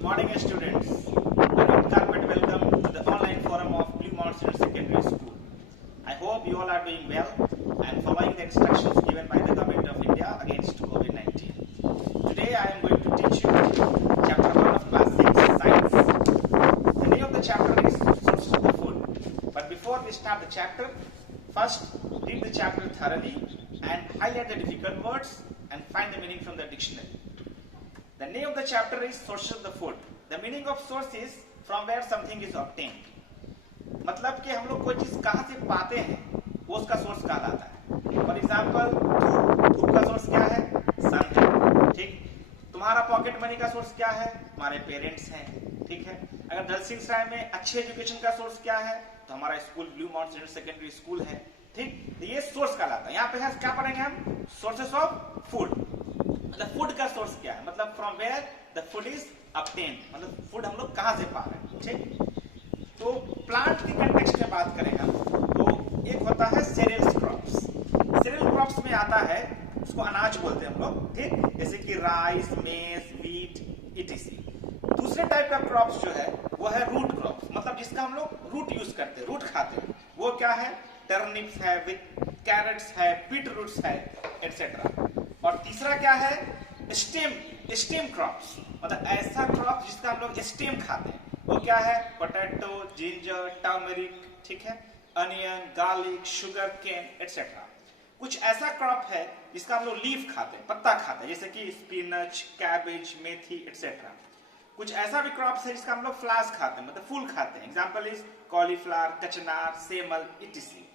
Good morning, students. A red carpet welcome to the online forum of Blue Mountain Secondary School. I hope you all are doing well and following the instructions given by the Government of India against COVID-19. Today I am going to teach you chapter 1 of class 6 science. The name of the chapter is Sources of the Food. But before we start the chapter, first read the chapter thoroughly and highlight the difficult words and find the meaning from the dictionary. The name of the chapter is Sources of the Food. The meaning of source is from where something is obtained. मतलब कि हम लोग कोई चीज कहाँ से पाते हैं वो उसका सोर्स कहलाता है. फॉर एग्जाम्पल धूप का सोर्स क्या है? सन. ठीक. तुम्हारा पॉकेट मनी का सोर्स क्या है? तुम्हारे पेरेंट्स हैं. ठीक है. अगर दलसिंहसराय में अच्छे एजुकेशन का सोर्स क्या है तो हमारा school blue mountain secondary school है. ठीक. तो ये सोर्स कहलाता है. यहाँ पे है क्या पढ़ेंगे हम? Sources of food. मतलब फूड का सोर्स क्या है, मतलब from where the food is obtained, मतलब फूड हम लोग कहां से पा रहे हैं. ठीक. तो प्लांट के कंटेक्स्ट में बात करें हम तो एक होता है सीरियल्स क्रॉप्स. सीरियल क्रॉप्स में आता है उसको अनाज बोलते हैं हम लोग. ठीक. जैसे कि राइस, मेज, व्हीट इटीसी. दूसरे टाइप का क्रॉप्स जो है वो है रूट क्रॉप्स, मतलब जिसका हम लोग रूट यूज करते हैं, रूट खाते हैं. वो क्या है? टर्निप्स है, कैरेट्स है, बीट रूट्स है, एटसेट्रा. और तीसरा क्या है? स्टेम क्रॉप्स, मतलब ऐसा क्रॉप जिसका हम लोग स्टेम खाते हैं. वो क्या है? Potato, ginger, turmeric. ठीक है. Onion, garlic, sugar cane etcetera. कुछ ऐसा क्रॉप है जिसका हम लोग लीफ खाते हैं, पत्ता खाते हैं, जैसे कि स्पिनच, कैबेज, मेथी एटसेट्रा. कुछ ऐसा भी क्रॉप्स है जिसका हम लोग फ्लावर्स खाते हैं, मतलब फूल खाते हैं. एग्जाम्पल इज कॉलीफ्लावर, कचनार, सेमल इटीसी.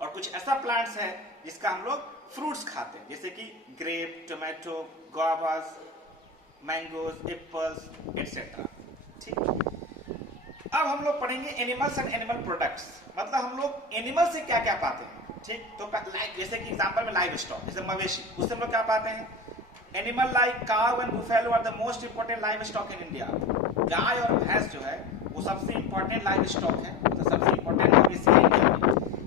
और कुछ ऐसा प्लांट्स है जिसका हम लोग फ्रूट्स खाते हैं, जैसे कि grape, tomato, guavas, mangoes, apples etcetera. ठीक. अब हम लोग पढ़ेंगे एनिमल्स एंड एनिमल प्रोडक्ट्स, मतलब हम लोग एनिमल से क्या क्या पाते हैं. ठीक. तो जैसे कि एग्जांपल में लाइव स्टॉक, जैसे मवेशी, उससे हम लोग क्या पाते हैं? Animal like cow and buffalo are the most important livestock in India. गाय और भैंस जो है वो सबसे इंपॉर्टेंट लाइव स्टॉक है, तो सबसे इंपॉर्टेंट मवेशी है इंडिया में.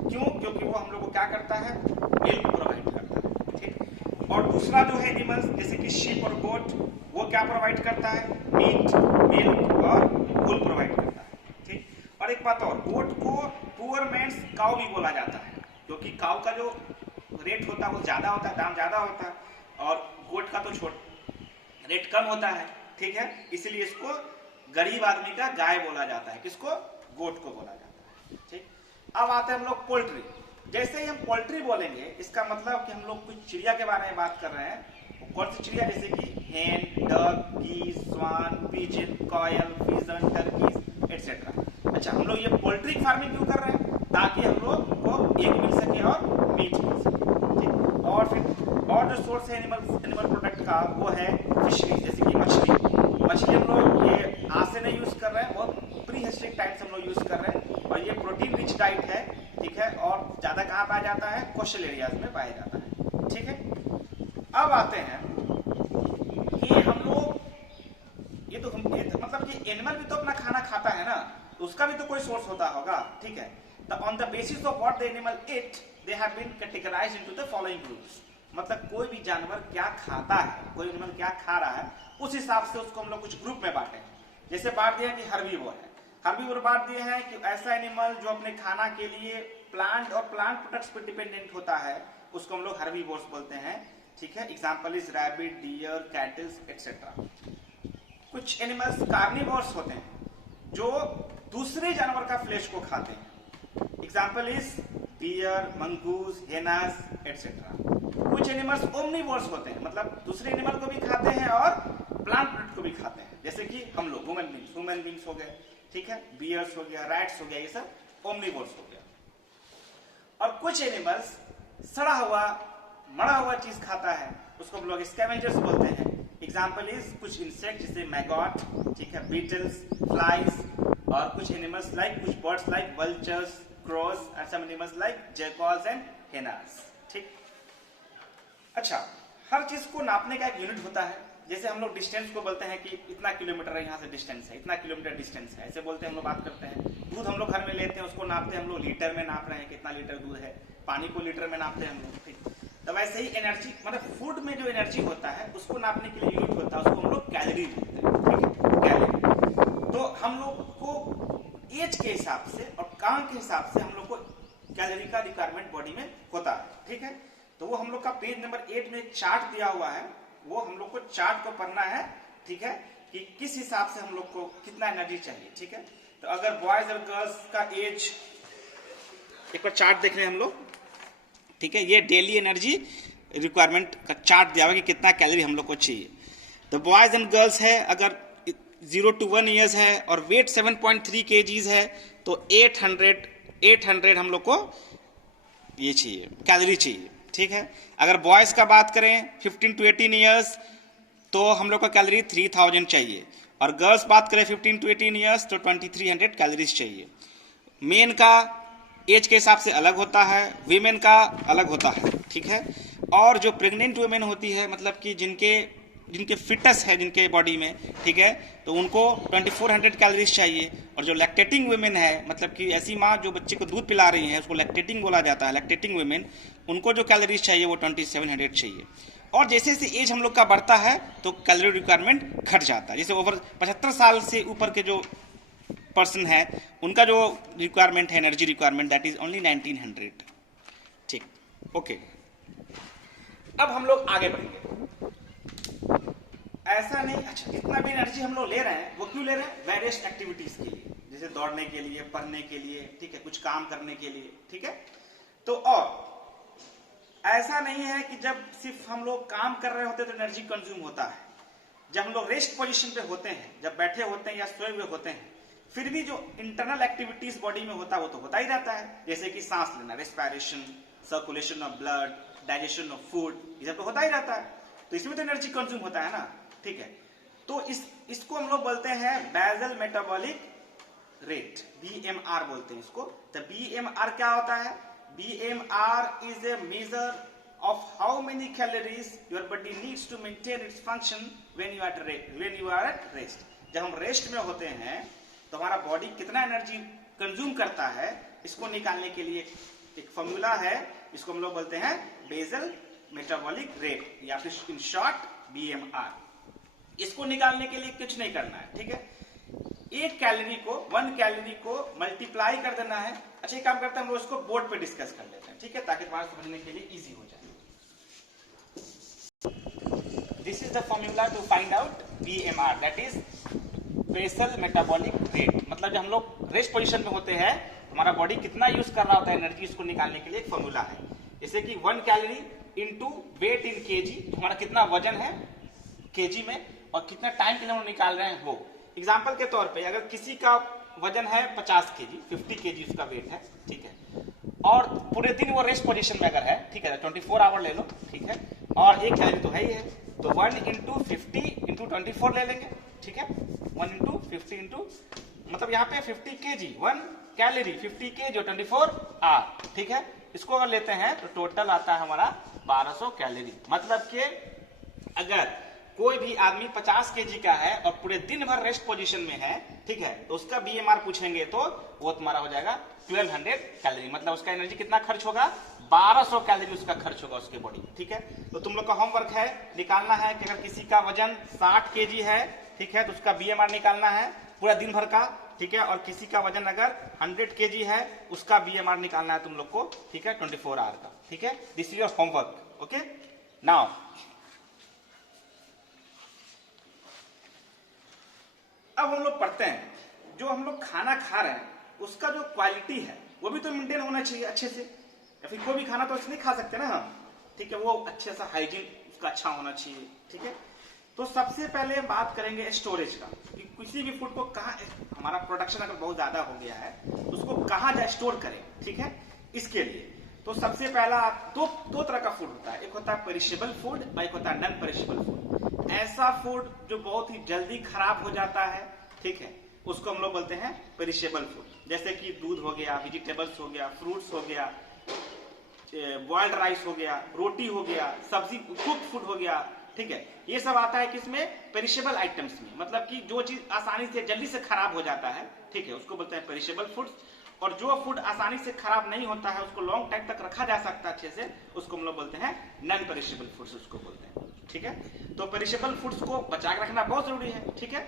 क्यों? क्योंकि वो हम लोग को क्या करता है? मिल्क प्रोवाइड करता है. ठीक. और दूसरा जो है एनिमल्स जैसे कि शीप और गोट, वो क्या प्रोवाइड करता है? मीट, मिल्क और वूल प्रोवाइड करता है. ठीक. और एक बात और, गोट को पुअर मैन्स काउ भी बोला जाता है, क्योंकि काउ का जो रेट होता है वो ज्यादा होता है, दाम ज्यादा होता है, और गोट का तो रेट कम होता है. ठीक है. इसलिए इसको गरीब आदमी का गाय बोला जाता है. किसको? गोट को बोला जाता है. ठीक. अब आते हैं हम लोग पोल्ट्री. जैसे ही हम पोल्ट्री बोलेंगे इसका मतलब कि हम लोग कुछ चिड़िया के बारे में बात कर रहे हैं. कौन सी चिड़िया? जैसे कि hen, duck, geese, swan, pigeon, koel, pigeon, turkeys etcetera. अच्छा, हम लोग ये पोल्ट्री फार्मिंग क्यों कर रहे हैं? ताकि हम लोग को एग मिल सके और मीट मिल सके. ठीक. और फिर और जो सोर्स है एनिमल प्रोडक्ट का वो है फिशरी, जैसे कि मछली. मछली हम लोग ये आज से नहीं यूज कर रहे हैं, बहुत प्री हिस्टोरिक टाइम से हम लोग यूज कर रहे हैं, और ये प्रोटीन रिच डाइट है. ठीक है. और ज्यादा कहाँ पाया जाता है? कोस्टल एरियाज में पाया जाता है. ठीक है. अब आते हैं कि हम लोग मतलब कि एनिमल भी तो अपना खाना खाता है ना, तो उसका भी तो कोई सोर्स होता होगा. ठीक है. तो on the basis of what the animal eat they have been categorised into the following groups. मतलब कोई भी जानवर क्या खाता है, कोई एनिमल क्या खा रहा है, उस हिसाब से उसको हम लोग कुछ ग्रुप में बांटे. जैसे बांट दिया कि हर्बीवोर है. हर्बीवोर बांट दिए हैं कि ऐसा एनिमल जो अपने खाना के लिए प्लांट और प्लांट प्रोडक्ट्स पर डिपेंडेंट होता है, उसको हम लोग हर्बीवोर्स बोलते हैं. ठीक है. Example is rabbit, deer, cattles etcetera. कुछ एनिमल्स कार्निवोर्स होते हैं जो दूसरे जानवर का फ्लेश को खाते हैं. Example is deer, mongoose, hyenas etcetera. कुछ एनिमल्स ओमनिवोर्स होते हैं, मतलब दूसरे एनिमल को भी खाते हैं और प्लांट प्रोडक्ट को भी खाते हैं, जैसे कि हम लोग ह्यूमन बींग्स हो गए. ठीक है. बियर्स हो गया, रैट्स हो गया, ये सब ओमनिवोर्स हो गया. और कुछ एनिमल्स सड़ा हुआ, मरा हुआ चीज खाता है, उसको हम लोग स्कैवेंजर्स बोलते हैं. एग्जांपल इज कुछ इंसेक्ट जैसे मैगॉट. ठीक है. Beetles, flies. और कुछ एनिमल्स लाइक कुछ birds like vultures, crows and some animals like jackals and hyenas. ठीक. अच्छा, हर चीज को नापने का एक यूनिट होता है. जैसे हम लोग डिस्टेंस को बोलते हैं कि इतना किलोमीटर है, यहाँ से डिस्टेंस है, इतना किलोमीटर डिस्टेंस है, ऐसे बोलते हैं, हम लोग बात करते हैं. दूध हम लोग घर में लेते हैं, उसको नापते हैं हम लोग लीटर में, नाप रहे हैं कितना लीटर दूध है. पानी को लीटर में नापते हैं हम लोग. ठीक. तो वैसे ही एनर्जी, मतलब फूड में जो एनर्जी होता है उसको नापने के लिए यूनिट होता है, उसको हम लोग कैलोरी बोलते हैं. ठीक है. हम लोग को एज के हिसाब से और काम के हिसाब से हम लोग को कैलोरी का रिक्वायरमेंट बॉडी में होता है, ठीक है। तो वो हम लोग का पेज नंबर 8 में एक चार्ट दिया हुआ है, वो हम लोग को चार्ट को पढ़ना है, ठीक है, कि किस हिसाब से हम लोग को कितना एनर्जी चाहिए, ठीक है। तो अगर बॉयज और गर्ल्स का एज, एक बार चार्ट देख रहे हैं हम लोग, ठीक है, ये डेली एनर्जी रिक्वायरमेंट का चार्ट दिया हुआ कि कितना कैलोरी हम लोग को चाहिए। तो बॉयज एंड गर्ल्स है, अगर 0 to 1 ईयर्स है और वेट 7.3 kgs है तो 800 हम लोग को ये चाहिए, कैलोरी चाहिए, ठीक है। अगर बॉयज का बात करें 15 to 18 ईयर्स तो हम लोग का कैलोरी 3000 चाहिए, और गर्ल्स बात करें 15 to 18 ईयर्स तो 2300 कैलोरीज चाहिए। मेन का एज के हिसाब से अलग होता है, वीमेन का अलग होता है, ठीक है। और जो प्रेग्नेंट वुमेन होती है, मतलब कि जिनके फिटनेस है जिनके बॉडी में, ठीक है, तो उनको 2400 कैलोरीज चाहिए। और जो लैक्टेटिंग वुमेन है, मतलब कि ऐसी माँ जो बच्चे को दूध पिला रही है, उसको लैक्टेटिंग बोला जाता है, लैक्टेटिंग वुमेन, उनको जो कैलोरीज चाहिए वो 2700 चाहिए। और जैसे जैसे एज हम लोग का बढ़ता है तो कैलोरी रिक्वायरमेंट घट जाता है। जैसे ओवर 75 साल से ऊपर के जो पर्सन है, उनका जो रिक्वायरमेंट है, energy requirement, that is only 1900, ठीक, ओके। अब हम लोग आगे बढ़ेंगे। ऐसा नहीं, अच्छा जितना भी एनर्जी हम लोग ले रहे हैं वो क्यों ले रहे हैं? वेरियस एक्टिविटीज के लिए, जैसे दौड़ने के लिए, पढ़ने के लिए, ठीक है, कुछ काम करने के लिए, ठीक है। तो और ऐसा नहीं है कि जब सिर्फ हम लोग काम कर रहे होते तो एनर्जी कंज्यूम होता है। जब हम लोग रेस्ट पोजीशन पे होते हैं, जब बैठे होते हैं या सोए हुए होते हैं, फिर भी जो इंटरनल एक्टिविटीज बॉडी में होता है वो तो होता ही रहता है, जैसे कि सांस लेना, respiration, circulation of blood, digestion of food, ये सब तो होता ही रहता है। तो इसमें तो एनर्जी कंज्यूम होता है ना, ठीक है। तो इसको हम लोग बोलते हैं बेसल मेटाबॉलिक रेट, BMR बोलते हैं इसको। तो BMR क्या होता है? BMR is a measure of how many calories your body needs to maintain its function when you are at rest. जब हम रेस्ट में होते हैं तो हमारा बॉडी कितना एनर्जी कंज्यूम करता है, इसको निकालने के लिए एक फॉर्मूला है, इसको हम लोग बोलते हैं बेसल मेटाबॉलिक रेट, या फिर इन शॉर्ट BMR। इसको निकालने के लिए कुछ नहीं करना है, ठीक है। एक कैलोरी को, 1 कैलोरी को मल्टीप्लाई कर देना है। अच्छा, एक काम करते हैं हम लोग इसको बोर्ड पे डिस्कस कर लेते हैं, ठीक है, ताकि तुम्हारा समझने के लिए इजी हो जाए। This is the formula to find out BMR, that is basal metabolic rate. मतलब जब हम लोग रेस्ट पोजीशन में होते हैं हमारा बॉडी कितना यूज कर रहा होता है एनर्जी, इसको निकालने के लिए एक फॉर्मूला है। जैसे कि 1 कैलोरी इंटू वेट इन केजी, हमारा कितना वजन है केजी में और कितना टाइम के लिए हम निकाल रहे हैं वो। एग्जाम्पल के तौर पे अगर किसी का वजन है 50 केजी, 50 केजी उसका वेट है, ठीक है, और पूरे दिन वो रेस्ट पोजीशन में अगर है, ठीक है, 24 आवर ले लो, ठीक है, और 1 कैलोरी तो है ही है, तो 1 इंटू 50 इंटू 24 ले लेंगे, ठीक है, 1 इंटू 50 इंटू, मतलब यहाँ पे 50 केजी 1 कैलोरी, 50 केजी और 24 आवर, ठीक है। इसको अगर लेते हैं तो टोटल आता है हमारा 1200 कैलोरी। मतलब कि अगर कोई भी आदमी 50 केजी का है और पूरे दिन भर रेस्ट पोजीशन में है, ठीक है, तो उसका BMR पूछेंगे तो वो तुम्हारा हो जाएगा 1200 कैलोरी। मतलब उसका एनर्जी कितना खर्च होगा? 1200 कैलोरी उसका खर्च होगा उसके बॉडी, ठीक है। तो तुम लोग का होमवर्क है, निकालना है कि अगर किसी का वजन 60 केजी है, ठीक है, तो उसका BMR निकालना है पूरा दिन भर का, ठीक है, और किसी का वजन अगर 100 केजी है उसका BMR निकालना है तुम लोग को, ठीक है, 24 आवर का, ठीक है। This is your homework, okay. Now अब हम लोग पढ़ते हैं, जो हम लोग खाना खा रहे हैं उसका जो क्वालिटी है वो भी तो मेंटेन होना चाहिए अच्छे से, या फिर कोई भी खाना तो ऐसे नहीं खा सकते ना हम, ठीक है, वो अच्छे सा हाइजीन उसका अच्छा होना चाहिए, ठीक है। तो सबसे पहले बात करेंगे स्टोरेज का, कि किसी भी फूड को कहाँ, हमारा प्रोडक्शन अगर बहुत ज्यादा हो गया है उसको कहाँ जा स्टोर करें, ठीक है। इसके लिए तो सबसे पहला दो तरह का फूड होता है, एक होता है पेरिशेबल फूड और एक होता है नॉन पेरिशेबल फूड। ऐसा फूड जो बहुत ही जल्दी खराब हो जाता है, ठीक है, उसको हम लोग बोलते हैं पेरिशेबल फूड। जैसे कि दूध हो गया, वेजिटेबल्स हो गया, फ्रूट्स हो गया, बॉइल्ड राइस हो गया, रोटी हो गया, सब्जी, कुक फूड हो गया, ठीक है, ये सब आता है किसमें? पेरिशेबल आइटम्स में। मतलब कि जो चीज आसानी से जल्दी से खराब हो जाता है, ठीक है, उसको बोलते हैं पेरिशेबल फूड्स। और जो फूड आसानी से खराब नहीं होता है, उसको लॉन्ग टाइम तक रखा जा सकता है अच्छे से, उसको हम लोग बोलते हैं नॉन पेरिशेबल फूड्स, उसको बोलते हैं, ठीक है। तो पेरिशेबल फूड्स को बचा के रखना बहुत जरूरी है, ठीक है।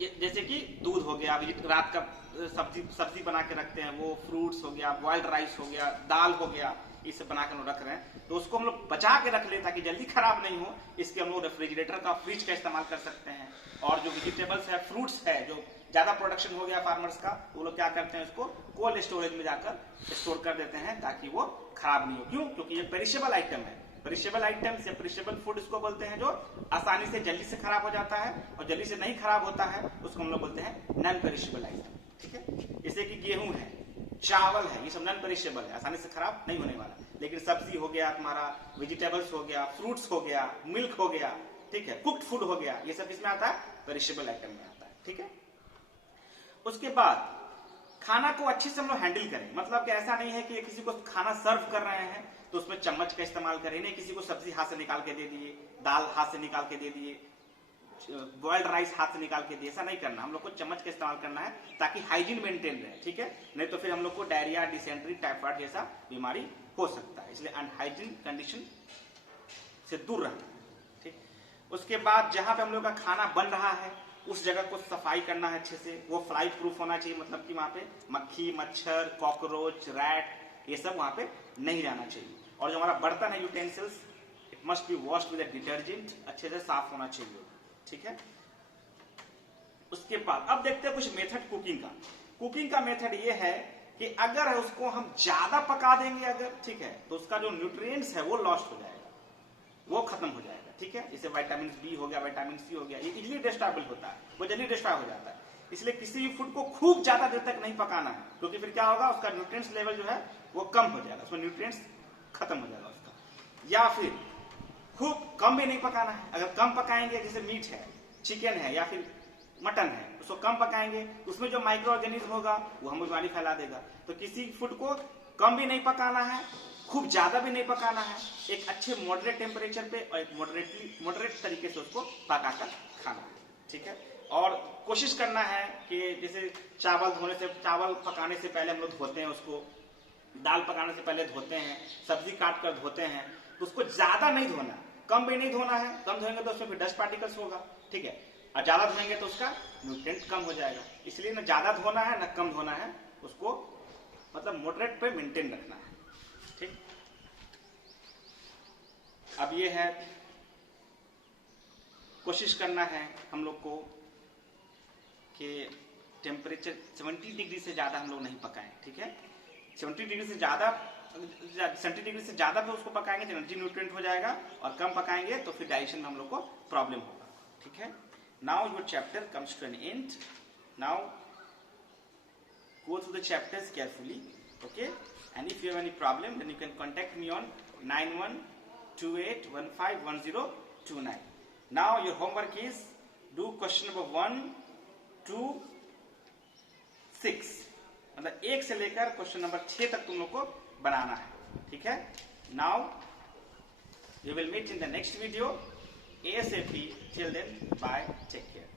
जैसे कि दूध हो गया, रात का सब्जी बना के रखते हैं, वो फ्रूट्स हो गया, बॉइल्ड राइस हो गया, दाल हो गया, ये सब बना के हम लोग रख रहे हैं, तो उसको हम लोग बचा के रख ले ताकि जल्दी खराब नहीं हो। इसके हम लोग रेफ्रिजरेटर का, फ्रिज का इस्तेमाल कर सकते हैं। और जो वेजिटेबल्स है, फ्रूट्स है, जो ज्यादा प्रोडक्शन हो गया फार्मर्स का, वो लोग क्या करते हैं, उसको कोल्ड स्टोरेज में जाकर स्टोर कर देते हैं ताकि वो खराब नहीं हो। क्यों? क्योंकि ये पेरिशेबल आइटम है। पेरिशेबल आइटम्स या पेरिशेबल फूड इसको बोलते हैं जो आसानी से जल्दी से खराब हो जाता है, और जल्दी से नहीं खराब होता है उसको हम लोग बोलते हैं नॉन पेरिशेबल आइटम। ठीक है, जैसे कि गेहूं है, चावल है, ये सब नॉन पेरिशेबल है, आसानी से खराब नहीं होने वाला। लेकिन सब्जी हो गया तुम्हारा, वेजिटेबल्स हो गया, फ्रूट्स हो गया, मिल्क हो गया, ठीक है, कुक्ड फूड हो गया, ये सब किसमें आता है? पेरिशेबल आइटम में आता है। ठीक है, उसके बाद खाना को अच्छे से हम लोग हैंडल करें। मतलब कि ऐसा नहीं है कि किसी को खाना सर्व कर रहे हैं तो उसमें चम्मच का इस्तेमाल करें, नहीं किसी को सब्जी हाथ से निकाल के दे दिए, दाल हाथ से निकाल के दे दिए, बॉइल्ड राइस हाथ से निकाल के दिए, ऐसा नहीं करना। हम लोग को चम्मच का इस्तेमाल करना है ताकि हाइजीन मेंटेन रहे। ठीक है, नहीं तो फिर हम लोग को डायरिया, डिसेंट्री, टाइफाइड जैसा बीमारी हो सकता है, इसलिए अनहाइजीन कंडीशन से दूर रहना। ठीक, उसके बाद जहां पे हम लोग का खाना बन रहा है उस जगह को सफाई करना है अच्छे से, वो फ्लाई प्रूफ होना चाहिए, मतलब कि वहां पे मक्खी, मच्छर, कॉकरोच, रैट ये सब वहां पे नहीं जाना चाहिए। और जो हमारा बर्तन है, utensils, it must be washed with detergent, अच्छे से साफ होना चाहिए। ठीक है, उसके बाद अब देखते हैं कुछ मेथड कुकिंग का। कुकिंग का मेथड ये है कि अगर उसको हम ज्यादा पका देंगे अगर, ठीक है, तो उसका जो न्यूट्रिएंट्स है वो लॉस्ट हो जाएगा, वो खत्म हो जाएगा। ठीक है, जैसे विटामिन बी हो गया, विटामिन सी हो गया, ये इजिली डिस्ट्रॉयबल होता है, वो जल्दी डिस्ट्रॉय हो जाता है। इसलिए किसी भी फूड को खूब ज्यादा देर तक नहीं पकाना है, क्योंकि फिर क्या होगा, उसका न्यूट्रिएंट्स लेवल जो है वो कम हो जाएगा, उसमें न्यूट्रिएंट्स खत्म हो जाएगा उसका। या फिर खूब कम भी नहीं पकाना है। अगर कम पकाएंगे, जैसे मीट है, चिकन है या फिर मटन है, उसको कम पकाएंगे, उसमें जो माइक्रो ऑर्गेनिज्म होगा वो हम बीमारी फैला देगा। तो किसी फूड को कम भी नहीं पकाना है, खूब ज्यादा भी नहीं पकाना है, एक अच्छे मॉडरेट टेम्परेचर पे और एक मॉडरेट तरीके से उसको पकाकर खाना है। ठीक है, और कोशिश करना है कि जैसे चावल पकाने से पहले हम लोग धोते हैं उसको, दाल पकाने से पहले धोते हैं, सब्जी काट कर धोते हैं, तो उसको ज्यादा नहीं धोना, कम भी नहीं धोना है। कम धोएंगे तो उसमें फिर डस्ट पार्टिकल्स होगा। ठीक है, और ज्यादा धोएंगे तो उसका न्यूट्रिएंट कम हो जाएगा। इसलिए ना ज्यादा धोना है ना कम धोना है, उसको मतलब मॉडरेट पे मेंटेन रखना है। ठीक, अब ये है, कोशिश करना है हम लोग को कि टेम्परेचर 70 डिग्री से ज्यादा हम लोग नहीं पकाएं। ठीक है, 70 डिग्री से ज्यादा पे उसको पकाएंगे तो एनर्जी न्यूट्रिएंट हो जाएगा, और कम पकाएंगे तो फिर डाइजेशन में हम लोग को प्रॉब्लम होगा। ठीक है, now your chapter comes to an end. Now go through the chapters carefully, okay, and if you have any problem then you can contact me on 9128151029. Now your homework is do question number 1 to 6, मतलब 1 से लेकर question number 6 तक तुम लोग को बनाना है। ठीक है, now we will meet in the next video ASAP. Till then, bye, take care.